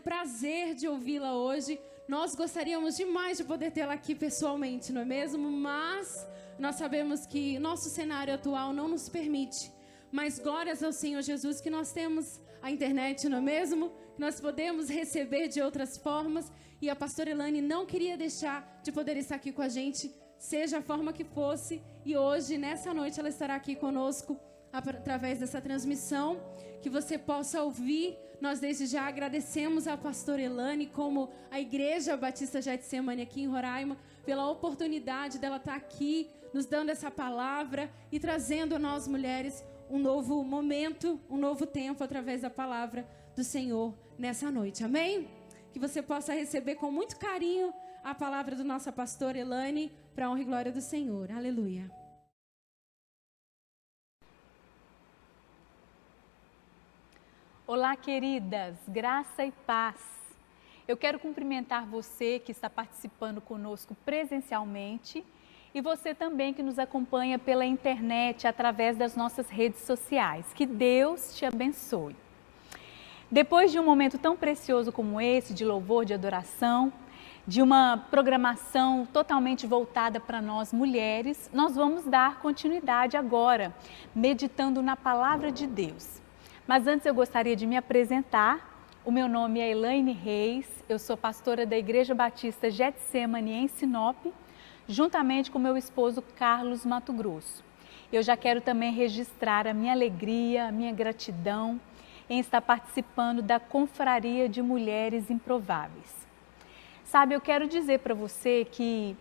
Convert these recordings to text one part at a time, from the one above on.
o prazer de ouvi-la hoje. Nós gostaríamos demais de poder tê-la aqui pessoalmente, não é mesmo? Mas nós sabemos que nosso cenário atual não nos permite. Mas glórias ao Senhor Jesus que nós temos a internet, não é mesmo? Que nós podemos receber de outras formas. E a pastora Elaine não queria deixar de poder estar aqui com a gente, seja a forma que fosse. E hoje, nessa noite, ela estará aqui conosco através dessa transmissão, que você possa ouvir. Nós desde já agradecemos a pastora Elaine, como a Igreja Batista Getsemane aqui em Roraima, pela oportunidade dela estar aqui, nos dando essa palavra e trazendo a nós mulheres um novo momento, um novo tempo através da palavra do Senhor nessa noite, amém? Que você possa receber com muito carinho a palavra do nossa pastora Elaine, para a honra e glória do Senhor, aleluia. Olá, queridas, graça e paz. Eu quero cumprimentar você que está participando conosco presencialmente e você também que nos acompanha pela internet através das nossas redes sociais. Que Deus te abençoe. Depois de um momento tão precioso como esse, de louvor, de adoração, de uma programação totalmente voltada para nós mulheres, nós vamos dar continuidade agora, meditando na Palavra de Deus. Mas antes eu gostaria de me apresentar. O meu nome é Elaine Reis, eu sou pastora da Igreja Batista Getsemane em Sinop, juntamente com meu esposo Carlos Mato Grosso. Eu já quero também registrar a minha alegria, a minha gratidão em estar participando da Confraria de Mulheres Improváveis. Sabe, eu quero dizer para você que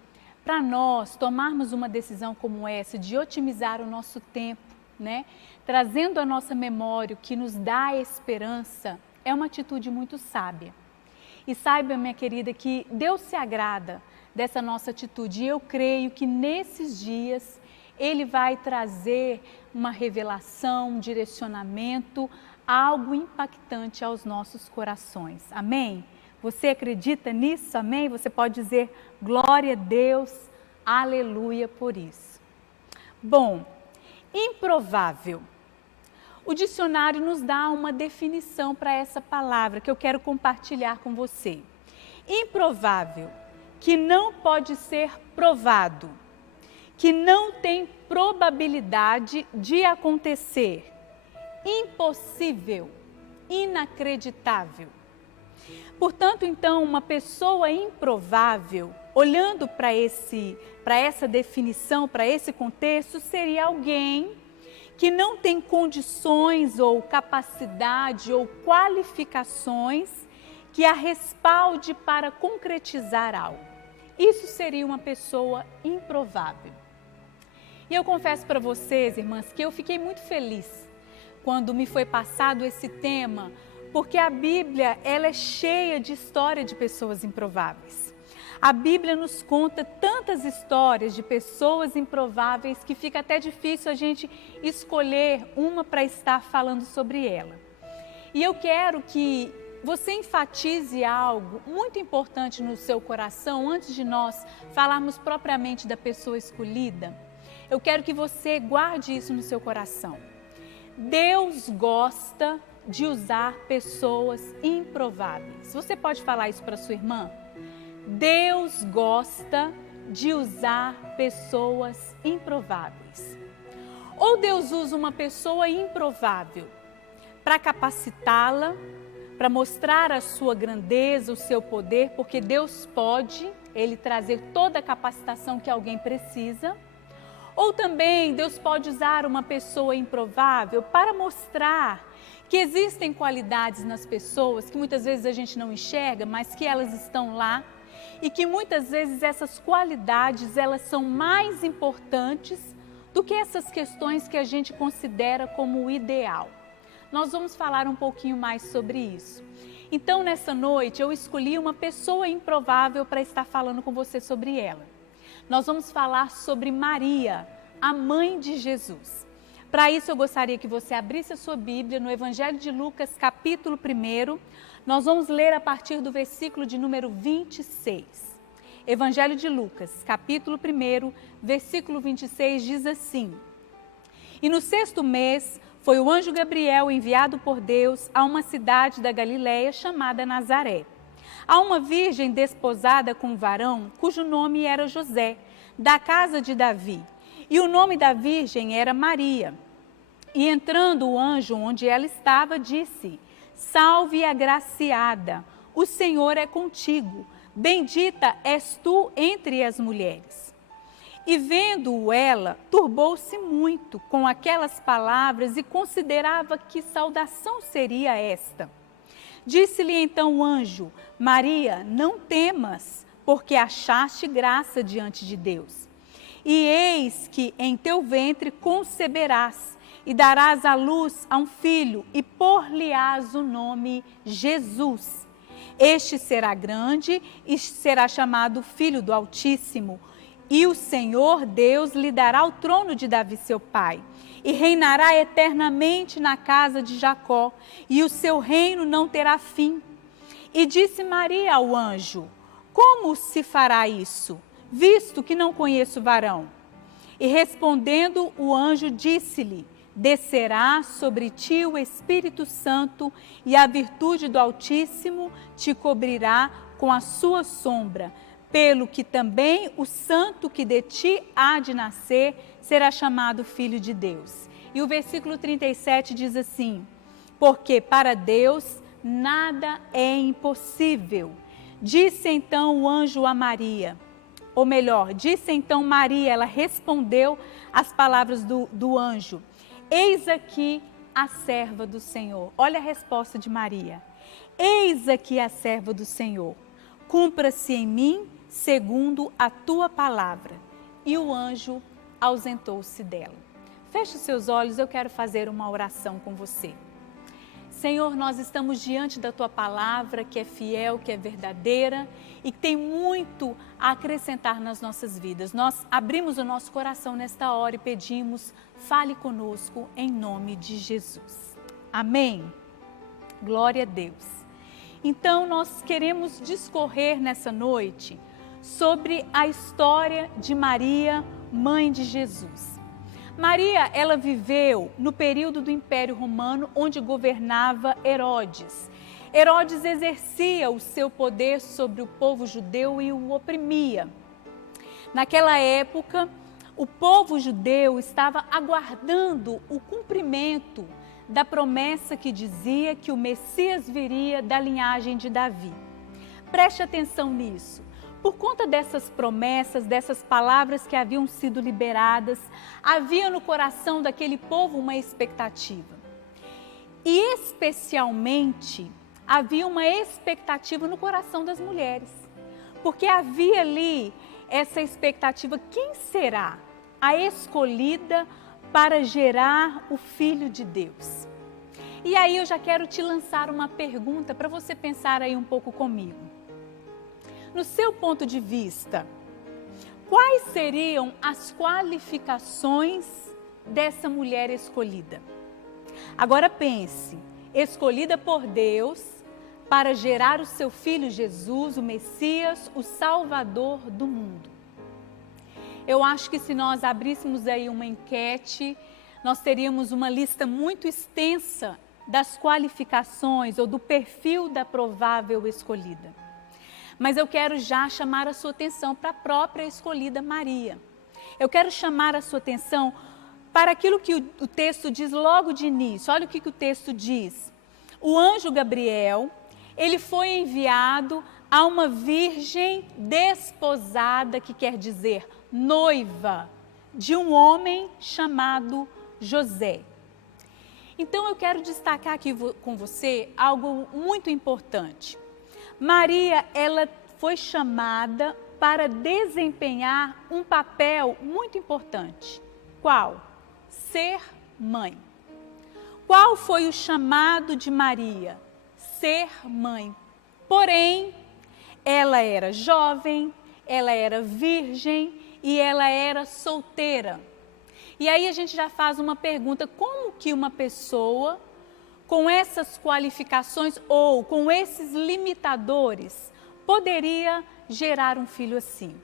para nós tomarmos uma decisão como essa de otimizar o nosso tempo, né? Trazendo à nossa memória o que nos dá esperança, é uma atitude muito sábia. E saiba, minha querida, que Deus se agrada dessa nossa atitude. E eu creio que nesses dias Ele vai trazer uma revelação, um direcionamento, algo impactante aos nossos corações. Amém? Você acredita nisso? Amém? Você pode dizer glória a Deus, aleluia por isso. Bom, improvável. O dicionário nos dá uma definição para essa palavra que eu quero compartilhar com você. Improvável, que não pode ser provado, que não tem probabilidade de acontecer, impossível, inacreditável. Portanto, então, uma pessoa improvável, olhando para essa definição, para esse contexto, seria alguém que não tem condições ou capacidade ou qualificações que a respalde para concretizar algo. Isso seria uma pessoa improvável. E eu confesso para vocês, irmãs, que eu fiquei muito feliz quando me foi passado esse tema, porque a Bíblia, ela é cheia de história de pessoas improváveis. A Bíblia nos conta tantas histórias de pessoas improváveis que fica até difícil a gente escolher uma para estar falando sobre ela. E eu quero que você enfatize algo muito importante no seu coração antes de nós falarmos propriamente da pessoa escolhida. Eu quero que você guarde isso no seu coração. Deus gosta de usar pessoas improváveis. Você pode falar isso para sua irmã? Deus gosta de usar pessoas improváveis. Ou Deus usa uma pessoa improvável para capacitá-la, para mostrar a sua grandeza, o seu poder, porque Deus pode, Ele trazer toda a capacitação que alguém precisa. Ou também Deus pode usar uma pessoa improvável para mostrar que existem qualidades nas pessoas que muitas vezes a gente não enxerga, mas que elas estão lá. E que muitas vezes essas qualidades, elas são mais importantes do que essas questões que a gente considera como o ideal. Nós vamos falar um pouquinho mais sobre isso. Então, nessa noite, eu escolhi uma pessoa improvável para estar falando com você sobre ela. Nós vamos falar sobre Maria, a mãe de Jesus. Para isso, eu gostaria que você abrisse a sua Bíblia no Evangelho de Lucas, capítulo 1. Nós vamos ler a partir do versículo de número 26. Evangelho de Lucas, capítulo 1, versículo 26, diz assim: E no 6º mês foi o anjo Gabriel enviado por Deus a uma cidade da Galiléia chamada Nazaré, a uma virgem desposada com um varão cujo nome era José, da casa de Davi, e o nome da virgem era Maria. E entrando o anjo onde ela estava, disse: Salve, agraciada, o Senhor é contigo, bendita és tu entre as mulheres. E vendo-o ela, turbou-se muito com aquelas palavras e considerava que saudação seria esta. Disse-lhe então o anjo: Maria, não temas, porque achaste graça diante de Deus. E eis que em teu ventre conceberás, e darás à luz a um filho, e por-lhe-ás o nome Jesus. Este será grande e será chamado Filho do Altíssimo. E o Senhor Deus lhe dará o trono de Davi seu pai, e reinará eternamente na casa de Jacó, e o seu reino não terá fim. E disse Maria ao anjo: Como se fará isso, visto que não conheço varão? E respondendo o anjo disse-lhe: Descerá sobre ti o Espírito Santo, e a virtude do Altíssimo te cobrirá com a sua sombra, pelo que também o santo que de ti há de nascer será chamado Filho de Deus. E o versículo 37 diz assim: Porque para Deus nada é impossível. Disse então o anjo a Maria, ou melhor, disse então Maria, ela respondeu as palavras do anjo: Eis aqui a serva do Senhor. Olha a resposta de Maria: Eis aqui a serva do Senhor. Cumpra-se em mim segundo a tua palavra. E o anjo ausentou-se dela. Feche os seus olhos, eu quero fazer uma oração com você. Senhor, nós estamos diante da tua palavra, que é fiel, que é verdadeira e que tem muito a acrescentar nas nossas vidas. Nós abrimos o nosso coração nesta hora e pedimos: fale conosco em nome de Jesus. Amém. Glória a Deus. Então, nós queremos discorrer nessa noite sobre a história de Maria, mãe de Jesus. Maria, ela viveu no período do Império Romano, onde governava Herodes. Herodes exercia o seu poder sobre o povo judeu e o oprimia. Naquela época, o povo judeu estava aguardando o cumprimento da promessa que dizia que o Messias viria da linhagem de Davi. Preste atenção nisso. Por conta dessas promessas, dessas palavras que haviam sido liberadas, havia no coração daquele povo uma expectativa. E especialmente, havia uma expectativa no coração das mulheres. Porque havia ali essa expectativa: quem será a escolhida para gerar o Filho de Deus? E aí eu já quero te lançar uma pergunta para você pensar aí um pouco comigo. No seu ponto de vista, quais seriam as qualificações dessa mulher escolhida? Agora pense, escolhida por Deus para gerar o seu Filho Jesus, o Messias, o Salvador do mundo. Eu acho que se nós abríssemos aí uma enquete, nós teríamos uma lista muito extensa das qualificações ou do perfil da provável escolhida. Mas eu quero já chamar a sua atenção para a própria escolhida Maria. Eu quero chamar a sua atenção para aquilo que o texto diz logo de início. Olha o que o texto diz. O anjo Gabriel, ele foi enviado a uma virgem desposada, que quer dizer noiva, de um homem chamado José. Então eu quero destacar aqui com você algo muito importante. Maria, ela foi chamada para desempenhar um papel muito importante. Qual? Ser mãe. Qual foi o chamado de Maria? Ser mãe. Porém, ela era jovem, ela era virgem e ela era solteira. E aí a gente já faz uma pergunta: como que uma pessoa com essas qualificações ou com esses limitadores poderia gerar um filho assim?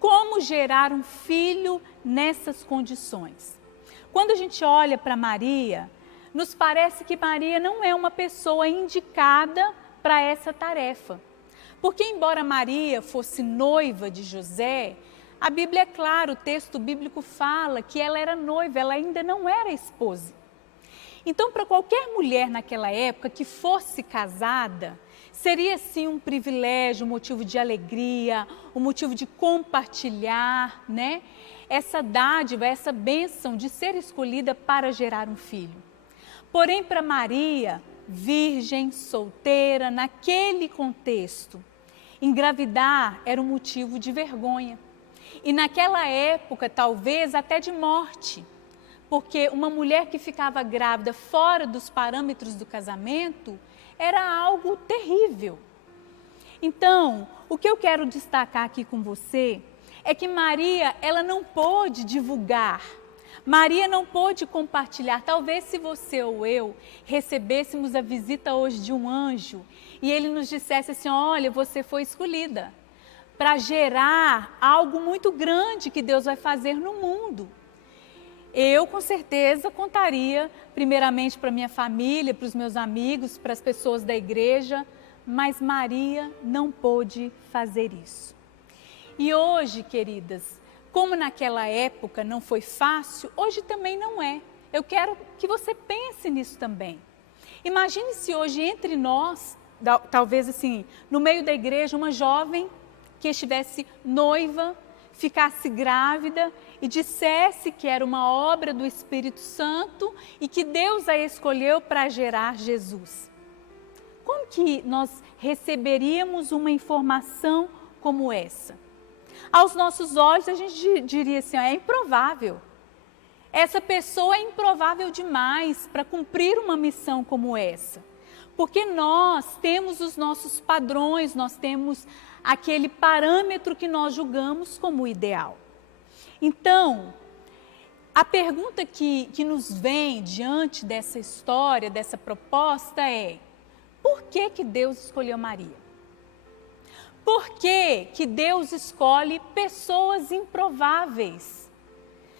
Como gerar um filho nessas condições? Quando a gente olha para Maria, nos parece que Maria não é uma pessoa indicada para essa tarefa. Porque embora Maria fosse noiva de José, a Bíblia é clara, o texto bíblico fala que ela era noiva, ela ainda não era esposa. Então, para qualquer mulher naquela época que fosse casada, seria sim um privilégio, um motivo de alegria, um motivo de compartilhar, né? Essa dádiva, essa bênção de ser escolhida para gerar um filho. Porém, para Maria, virgem, solteira, naquele contexto, engravidar era um motivo de vergonha. E naquela época, talvez até de morte, porque uma mulher que ficava grávida fora dos parâmetros do casamento era algo terrível. Então, o que eu quero destacar aqui com você é que Maria, ela não pôde divulgar, Maria não pôde compartilhar. Talvez se você ou eu recebêssemos a visita hoje de um anjo e ele nos dissesse assim, olha, você foi escolhida para gerar algo muito grande que Deus vai fazer no mundo. Eu, com certeza, contaria primeiramente para minha família, para os meus amigos, para as pessoas da igreja, mas Maria não pôde fazer isso. E hoje, queridas, como naquela época não foi fácil, hoje também não é. Eu quero que você pense nisso também. Imagine se hoje entre nós, talvez assim, no meio da igreja, uma jovem que estivesse noiva, ficasse grávida e dissesse que era uma obra do Espírito Santo e que Deus a escolheu para gerar Jesus. Como que nós receberíamos uma informação como essa? Aos nossos olhos a gente diria assim, é improvável. Essa pessoa é improvável demais para cumprir uma missão como essa. Porque nós temos os nossos padrões, nós temos aquele parâmetro que nós julgamos como ideal. Então, a pergunta que nos vem diante dessa história, dessa proposta é, por que que Deus escolheu Maria? Por que que Deus escolhe pessoas improváveis?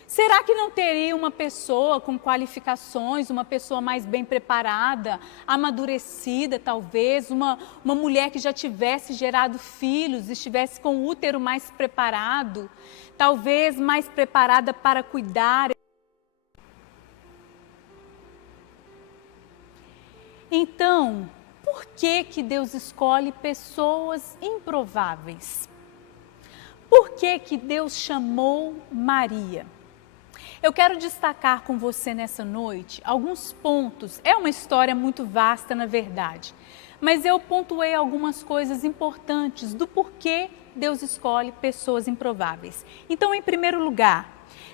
Será que não teria uma pessoa com qualificações, uma pessoa mais bem preparada, amadurecida talvez, uma mulher que já tivesse gerado filhos, estivesse com o útero mais preparado, talvez mais preparada para cuidar? Então, por que que Deus escolhe pessoas improváveis? Por que que Deus chamou Maria? Eu quero destacar com você nessa noite alguns pontos. É uma história muito vasta, na verdade, mas eu pontuei algumas coisas importantes do porquê Deus escolhe pessoas improváveis. Então, em primeiro lugar,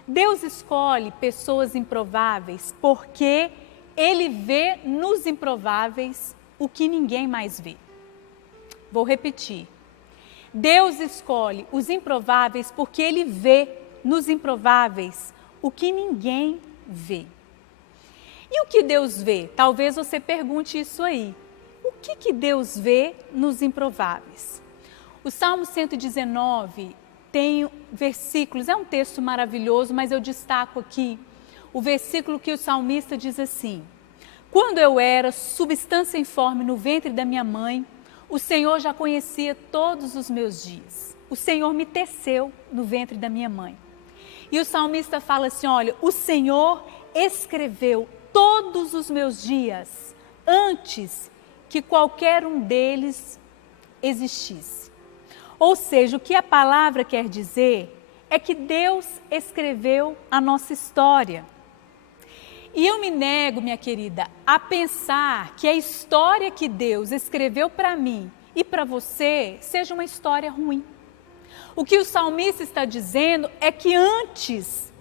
Deus escolhe pessoas improváveis porque Ele vê nos improváveis o que ninguém mais vê. Vou repetir. Deus escolhe os improváveis porque Ele vê nos improváveis o que ninguém vê. E o que Deus vê? Talvez você pergunte isso aí. O que Deus vê nos improváveis? O Salmo 119 tem versículos, é um texto maravilhoso, mas eu destaco aqui o versículo que o salmista diz assim: quando eu era substância informe no ventre da minha mãe, o Senhor já conhecia todos os meus dias. O Senhor me teceu no ventre da minha mãe. E o salmista fala assim, olha, o Senhor escreveu todos os meus dias antes que qualquer um deles existisse. Ou seja, o que a palavra quer dizer é que Deus escreveu a nossa história. E eu me nego, minha querida, a pensar que a história que Deus escreveu para mim e para você seja uma história ruim. O que o salmista está dizendo é que antes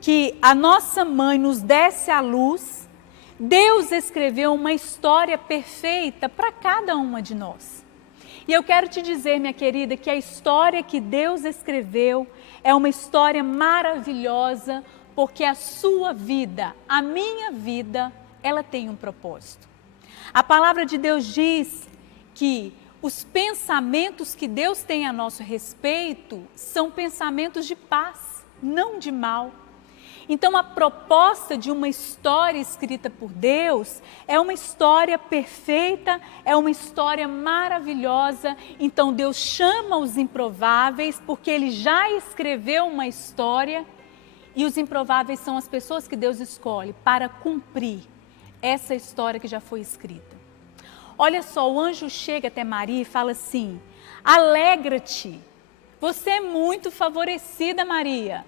que a nossa mãe nos desse à luz, Deus escreveu uma história perfeita para cada uma de nós. E eu quero te dizer, minha querida, que a história que Deus escreveu é uma história maravilhosa, porque a sua vida, a minha vida, ela tem um propósito. A palavra de Deus diz que os pensamentos que Deus tem a nosso respeito são pensamentos de paz, não de mal. Então, a proposta de uma história escrita por Deus é uma história perfeita, é uma história maravilhosa. Então, Deus chama os improváveis porque Ele já escreveu uma história e os improváveis são as pessoas que Deus escolhe para cumprir essa história que já foi escrita. Olha só, o anjo chega até Maria e fala assim: alegra-te, você é muito favorecida, Maria.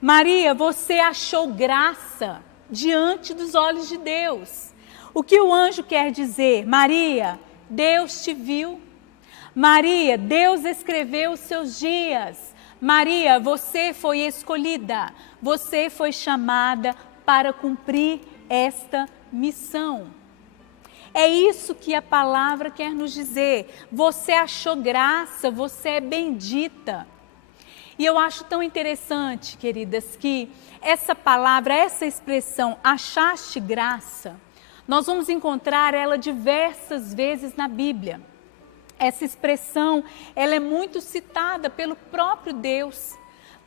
Maria, você achou graça diante dos olhos de Deus. O que o anjo quer dizer? Maria, Deus te viu. Maria, Deus escreveu os seus dias. Maria, você foi escolhida. Você foi chamada para cumprir esta missão. É isso que a palavra quer nos dizer. Você achou graça, você é bendita. E eu acho tão interessante, queridas, que essa palavra, essa expressão, achaste graça, nós vamos encontrar ela diversas vezes na Bíblia. Essa expressão, ela é muito citada pelo próprio Deus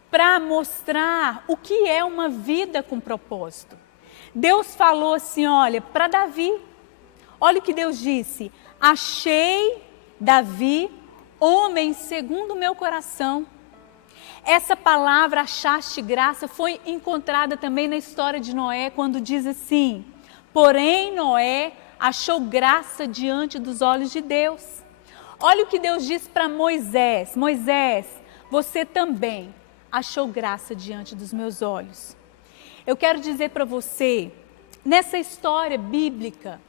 para mostrar o que é uma vida com propósito. Deus falou assim, olha, para Davi, olha o que Deus disse: achei Davi, homem segundo o meu coração. Essa palavra, achaste graça, foi encontrada também na história de Noé, quando diz assim: porém Noé achou graça diante dos olhos de Deus. Olha o que Deus diz para Moisés: Moisés, você também achou graça diante dos meus olhos. Eu quero dizer para você, nessa história bíblica,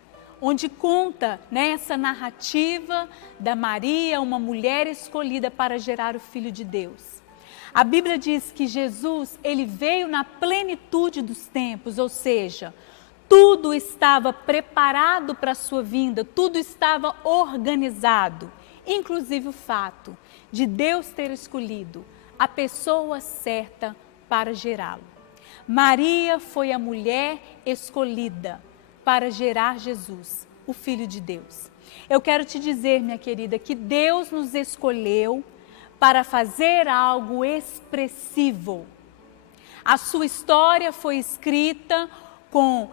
onde conta nessa narrativa da Maria, uma mulher escolhida para gerar o Filho de Deus. A Bíblia diz que Jesus, ele veio na plenitude dos tempos, ou seja, tudo estava preparado para a sua vinda, tudo estava organizado, inclusive o fato de Deus ter escolhido a pessoa certa para gerá-lo. Maria foi a mulher escolhida para gerar Jesus, o Filho de Deus. Eu quero te dizer, minha querida, que Deus nos escolheu para fazer algo expressivo. A sua história foi escrita com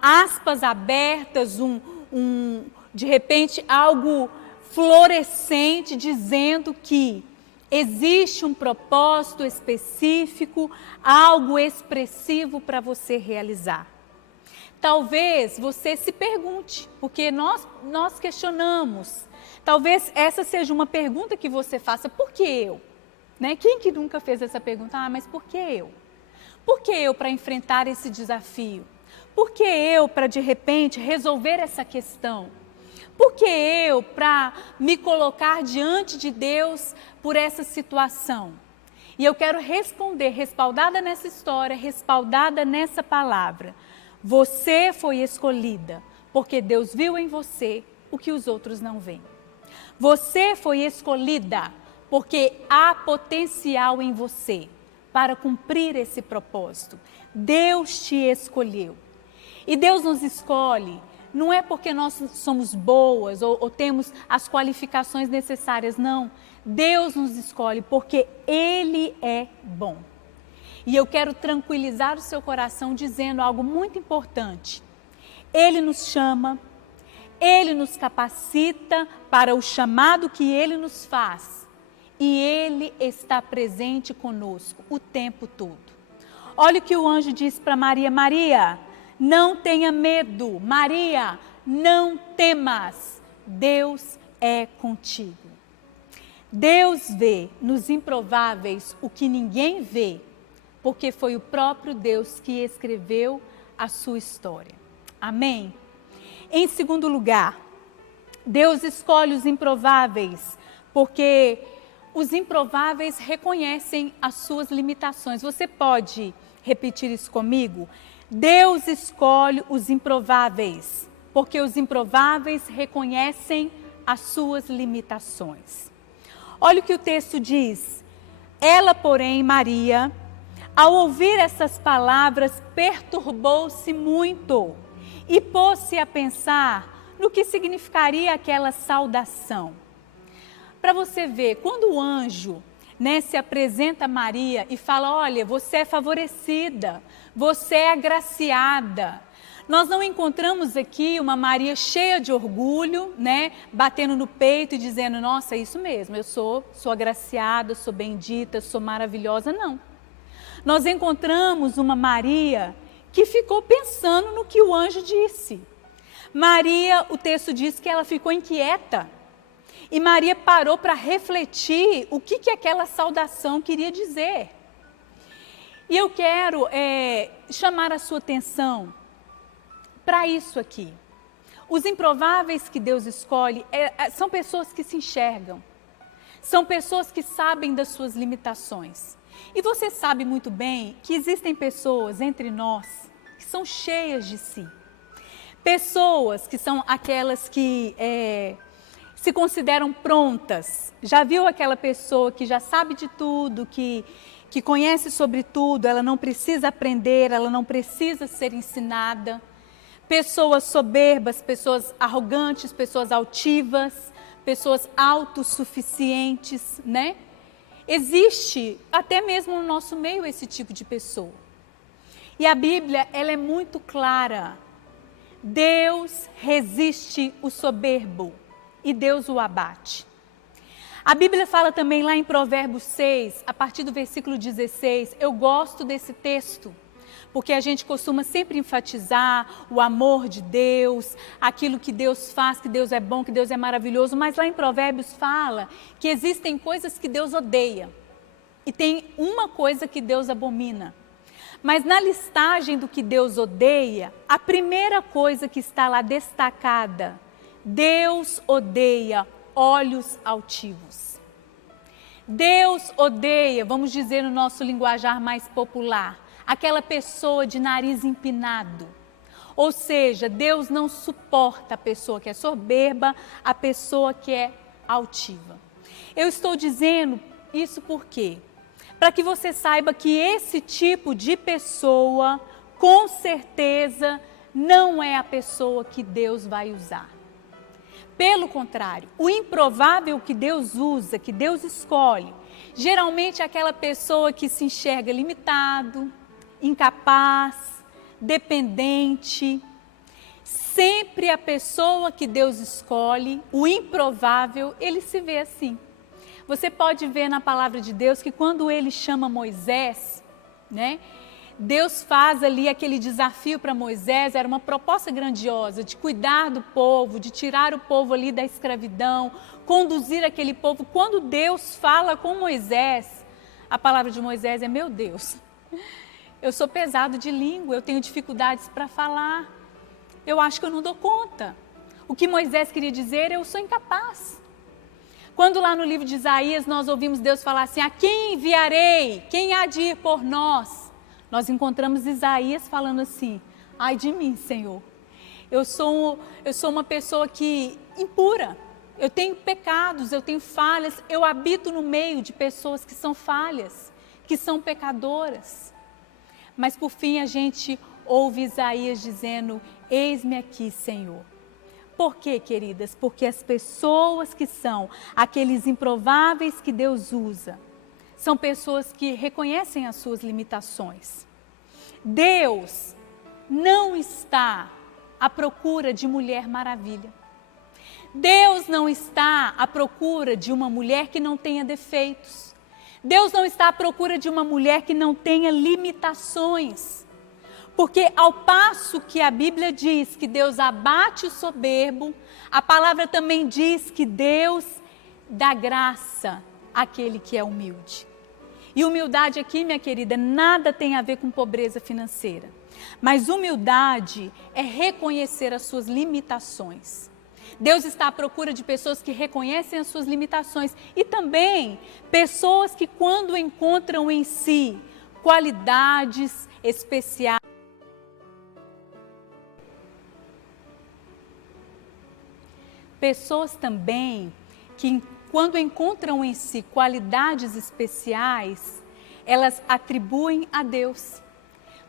aspas abertas, de repente algo florescente, dizendo que existe um propósito específico, algo expressivo para você realizar. Talvez você se pergunte, porque nós questionamos. Talvez essa seja uma pergunta que você faça: por que eu? Né? Quem que nunca fez essa pergunta? Mas por que eu? Por que eu para enfrentar esse desafio? Por que eu para de repente resolver essa questão? Por que eu para me colocar diante de Deus por essa situação? E eu quero responder, respaldada nessa história, respaldada nessa palavra: você foi escolhida porque Deus viu em você o que os outros não veem. Você foi escolhida porque há potencial em você para cumprir esse propósito. Deus te escolheu. E Deus nos escolhe não é porque nós somos boas ou temos as qualificações necessárias, não. Deus nos escolhe porque Ele é bom. E eu quero tranquilizar o seu coração dizendo algo muito importante. Ele nos chama, Ele nos capacita para o chamado que Ele nos faz. E Ele está presente conosco o tempo todo. Olha o que o anjo disse para Maria: Maria, não tenha medo. Maria, não temas. Deus é contigo. Deus vê nos improváveis o que ninguém vê, porque foi o próprio Deus que escreveu a sua história. Amém? Em segundo lugar, Deus escolhe os improváveis, porque os improváveis reconhecem as suas limitações. Você pode repetir isso comigo? Deus escolhe os improváveis, porque os improváveis reconhecem as suas limitações. Olha o que o texto diz. Ela, porém, Maria, ao ouvir essas palavras, perturbou-se muito e pôs-se a pensar no que significaria aquela saudação. Para você ver, quando o anjo né, se apresenta a Maria e fala: olha, você é favorecida, você é agraciada. Nós não encontramos aqui uma Maria cheia de orgulho, né, batendo no peito e dizendo: nossa, é isso mesmo, eu sou agraciada, sou bendita, sou maravilhosa. Não. Nós encontramos uma Maria que ficou pensando no que o anjo disse. Maria, o texto diz que ela ficou inquieta. E Maria parou para refletir o que aquela saudação queria dizer. E eu quero chamar a sua atenção para isso aqui. Os improváveis que Deus escolhe são pessoas que se enxergam. São pessoas que sabem das suas limitações. E você sabe muito bem que existem pessoas entre nós que são cheias de si. Pessoas que são aquelas que se consideram prontas. Já viu aquela pessoa que já sabe de tudo, que conhece sobre tudo, ela não precisa aprender, ela não precisa ser ensinada. Pessoas soberbas, pessoas arrogantes, pessoas altivas, pessoas autossuficientes, né? Existe até mesmo no nosso meio esse tipo de pessoa. E a Bíblia, ela é muito clara. Deus resiste o soberbo e Deus o abate. A Bíblia fala também lá em Provérbios 6, a partir do versículo 16, eu gosto desse texto, porque a gente costuma sempre enfatizar o amor de Deus, aquilo que Deus faz, que Deus é bom, que Deus é maravilhoso, mas lá em Provérbios fala que existem coisas que Deus odeia e tem uma coisa que Deus abomina. Mas na listagem do que Deus odeia, a primeira coisa que está lá destacada, Deus odeia olhos altivos. Deus odeia, vamos dizer no nosso linguajar mais popular, aquela pessoa de nariz empinado. Ou seja, Deus não suporta a pessoa que é soberba, a pessoa que é altiva. Eu estou dizendo isso por quê? Para que você saiba que esse tipo de pessoa, com certeza, não é a pessoa que Deus vai usar. Pelo contrário, o improvável que Deus usa, que Deus escolhe, geralmente é aquela pessoa que se enxerga limitado, incapaz, dependente. Sempre a pessoa que Deus escolhe, o improvável, ele se vê assim. Você pode ver na palavra de Deus que quando ele chama Moisés, né? Deus faz ali aquele desafio para Moisés, era uma proposta grandiosa de cuidar do povo, de tirar o povo ali da escravidão, conduzir aquele povo. Quando Deus fala com Moisés, a palavra de Moisés é: meu Deus, eu sou pesado de língua, eu tenho dificuldades para falar, eu acho que eu não dou conta. O que Moisés queria dizer, eu sou incapaz. Quando lá no livro de Isaías nós ouvimos Deus falar assim: a quem enviarei? Quem há de ir por nós? Nós encontramos Isaías falando assim: ai de mim, Senhor, eu sou uma pessoa que impura, eu tenho pecados, eu tenho falhas, eu habito no meio de pessoas que são falhas, que são pecadoras. Mas por fim a gente ouve Isaías dizendo: eis-me aqui, Senhor. Por quê, queridas? Porque as pessoas que são aqueles improváveis que Deus usa, são pessoas que reconhecem as suas limitações. Deus não está à procura de mulher maravilha. Deus não está à procura de uma mulher que não tenha defeitos. Deus não está à procura de uma mulher que não tenha limitações. Porque ao passo que a Bíblia diz que Deus abate o soberbo, a palavra também diz que Deus dá graça àquele que é humilde. E humildade aqui, minha querida, nada tem a ver com pobreza financeira. Mas humildade é reconhecer as suas limitações. Deus está à procura de pessoas que reconhecem as suas limitações e também pessoas que, quando encontram em si qualidades especiais, pessoas também que, quando encontram em si qualidades especiais, elas atribuem a Deus,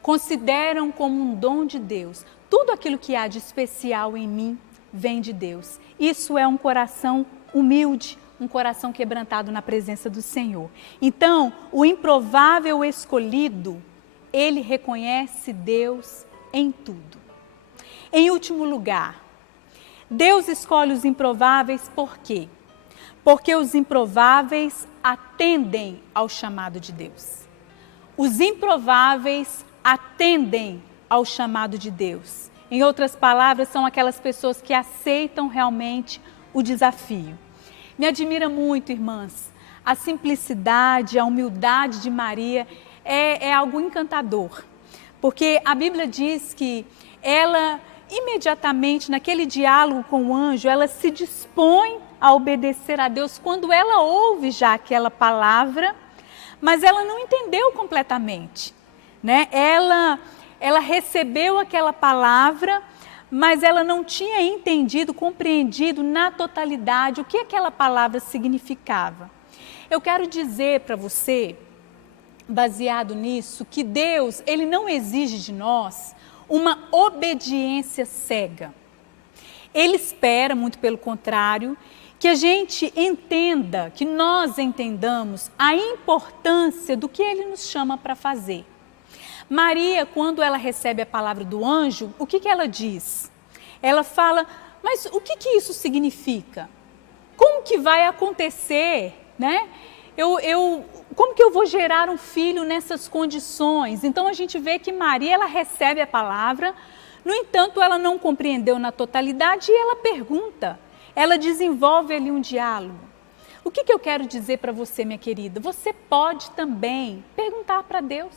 consideram como um dom de Deus. Tudo aquilo que há de especial em mim vem de Deus. Isso é um coração humilde, um coração quebrantado na presença do Senhor. Então, o improvável escolhido, ele reconhece Deus em tudo. Em último lugar, Deus escolhe os improváveis por quê? Porque os improváveis atendem ao chamado de Deus. Os improváveis atendem ao chamado de Deus. Em outras palavras, são aquelas pessoas que aceitam realmente o desafio. Me admira muito, irmãs, a simplicidade, a humildade de Maria é algo encantador. Porque a Bíblia diz que ela, imediatamente, naquele diálogo com o anjo, ela se dispõe a obedecer a Deus quando ela ouve já aquela palavra, mas ela não entendeu completamente, né? Ela recebeu aquela palavra, mas ela não tinha entendido, compreendido na totalidade o que aquela palavra significava. Eu quero dizer para você, baseado nisso, que Deus, ele não exige de nós uma obediência cega. Ele espera, muito pelo contrário, que a gente entenda, que nós entendamos a importância do que ele nos chama para fazer. Maria, quando ela recebe a palavra do anjo, o que ela diz? Ela fala, mas o que isso significa? Como que vai acontecer, né? Como que eu vou gerar um filho nessas condições? Então a gente vê que Maria, ela recebe a palavra, no entanto ela não compreendeu na totalidade e ela pergunta, ela desenvolve ali um diálogo. O que eu quero dizer para você, minha querida? Você pode também perguntar para Deus.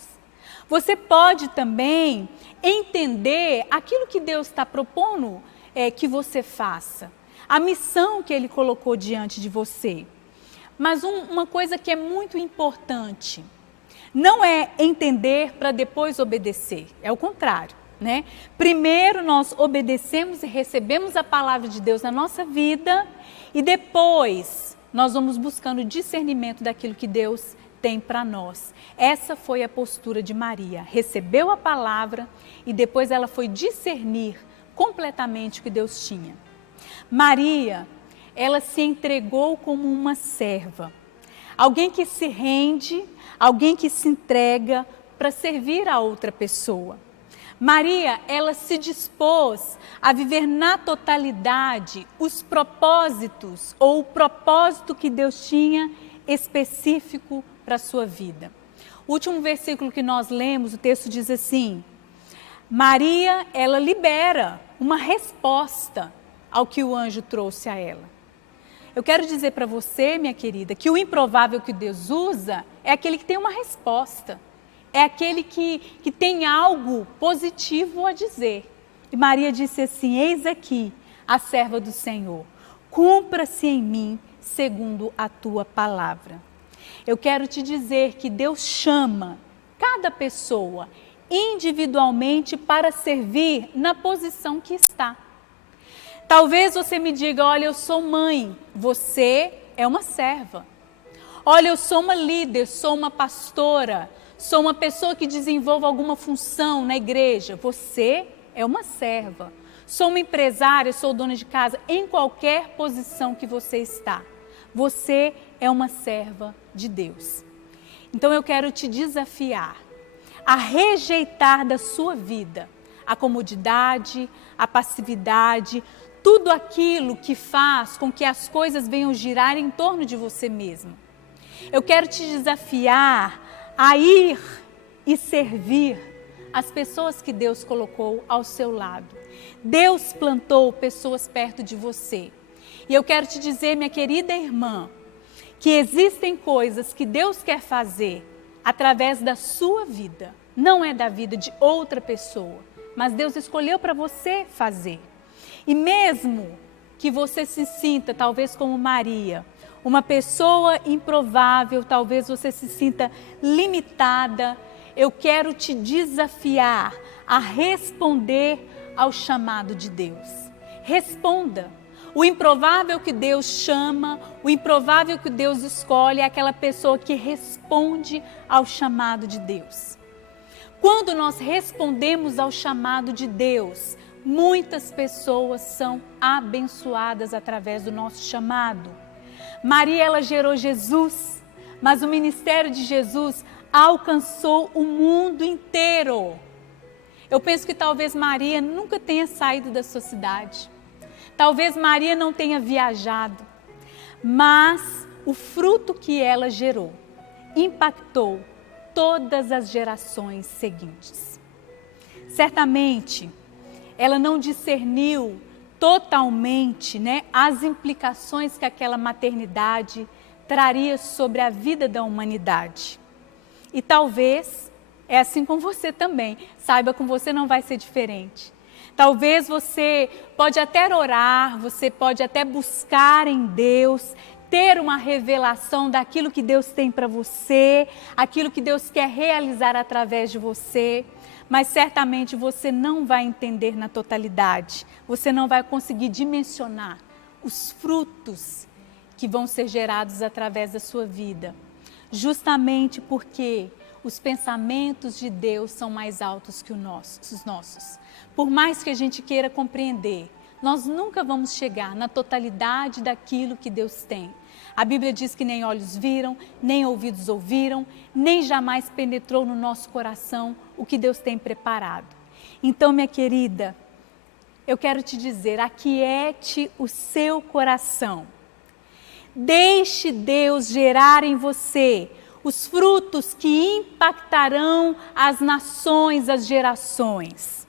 Você pode também entender aquilo que Deus está propondo que você faça. A missão que Ele colocou diante de você. Mas uma coisa que é muito importante, não é entender para depois obedecer, é o contrário, né? Primeiro nós obedecemos e recebemos a palavra de Deus na nossa vida e depois nós vamos buscando discernimento daquilo que Deus tem para nós. Essa foi a postura de Maria, recebeu a palavra e depois ela foi discernir completamente o que Deus tinha. Maria, ela se entregou como uma serva, alguém que se rende, alguém que se entrega para servir a outra pessoa. Maria, ela se dispôs a viver na totalidade os propósitos ou o propósito que Deus tinha específico para a sua vida. O último versículo que nós lemos, o texto diz assim, Maria, ela libera uma resposta ao que o anjo trouxe a ela. Eu quero dizer para você, minha querida, que o improvável que Deus usa é aquele que tem uma resposta. É aquele que tem algo positivo a dizer. E Maria disse assim, eis aqui a serva do Senhor, cumpra-se em mim segundo a tua palavra. Eu quero te dizer que Deus chama cada pessoa individualmente para servir na posição que está. Talvez você me diga, olha, eu sou mãe, você é uma serva. Olha, eu sou uma líder, sou uma pastora, sou uma pessoa que desenvolve alguma função na igreja. Você é uma serva. Sou uma empresária, sou dona de casa, em qualquer posição que você está. Você é uma serva de Deus. Então eu quero te desafiar a rejeitar da sua vida a comodidade, a passividade, tudo aquilo que faz com que as coisas venham girar em torno de você mesmo. Eu quero te desafiar a ir e servir as pessoas que Deus colocou ao seu lado. Deus plantou pessoas perto de você. E eu quero te dizer, minha querida irmã, que existem coisas que Deus quer fazer através da sua vida. Não é da vida de outra pessoa, mas Deus escolheu para você fazer. E mesmo que você se sinta, talvez como Maria, uma pessoa improvável, talvez você se sinta limitada, eu quero te desafiar a responder ao chamado de Deus. Responda. O improvável que Deus chama, o improvável que Deus escolhe é aquela pessoa que responde ao chamado de Deus. Quando nós respondemos ao chamado de Deus, muitas pessoas são abençoadas através do nosso chamado. Maria, ela gerou Jesus, mas o ministério de Jesus alcançou o mundo inteiro. Eu penso que talvez Maria nunca tenha saído da sua cidade. Talvez Maria não tenha viajado, mas o fruto que ela gerou impactou todas as gerações seguintes. Certamente, ela não discerniu totalmente, as implicações que aquela maternidade traria sobre a vida da humanidade. E talvez, é assim com você também, saiba, com você não vai ser diferente. Talvez você pode até orar, você pode até buscar em Deus, ter uma revelação daquilo que Deus tem para você, aquilo que Deus quer realizar através de você, mas certamente você não vai entender na totalidade, você não vai conseguir dimensionar os frutos que vão ser gerados através da sua vida, justamente porque os pensamentos de Deus são mais altos que os nossos. Por mais que a gente queira compreender, nós nunca vamos chegar na totalidade daquilo que Deus tem. A Bíblia diz que nem olhos viram, nem ouvidos ouviram, nem jamais penetrou no nosso coração o que Deus tem preparado. Então, minha querida, eu quero te dizer, aquiete o seu coração. Deixe Deus gerar em você os frutos que impactarão as nações, as gerações,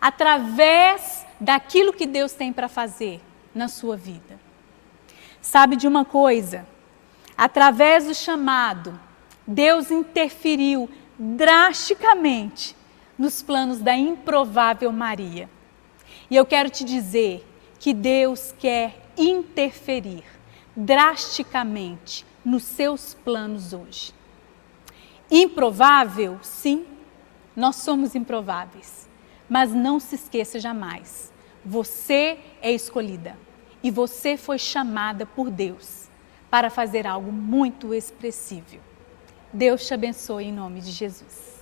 através daquilo que Deus tem para fazer na sua vida. Sabe de uma coisa? Através do chamado, Deus interferiu drasticamente nos planos da improvável Maria. E eu quero te dizer que Deus quer interferir drasticamente nos seus planos hoje. Improvável, sim, nós somos improváveis, mas não se esqueça jamais, você é escolhida e você foi chamada por Deus para fazer algo muito expressivo. Deus te abençoe em nome de Jesus.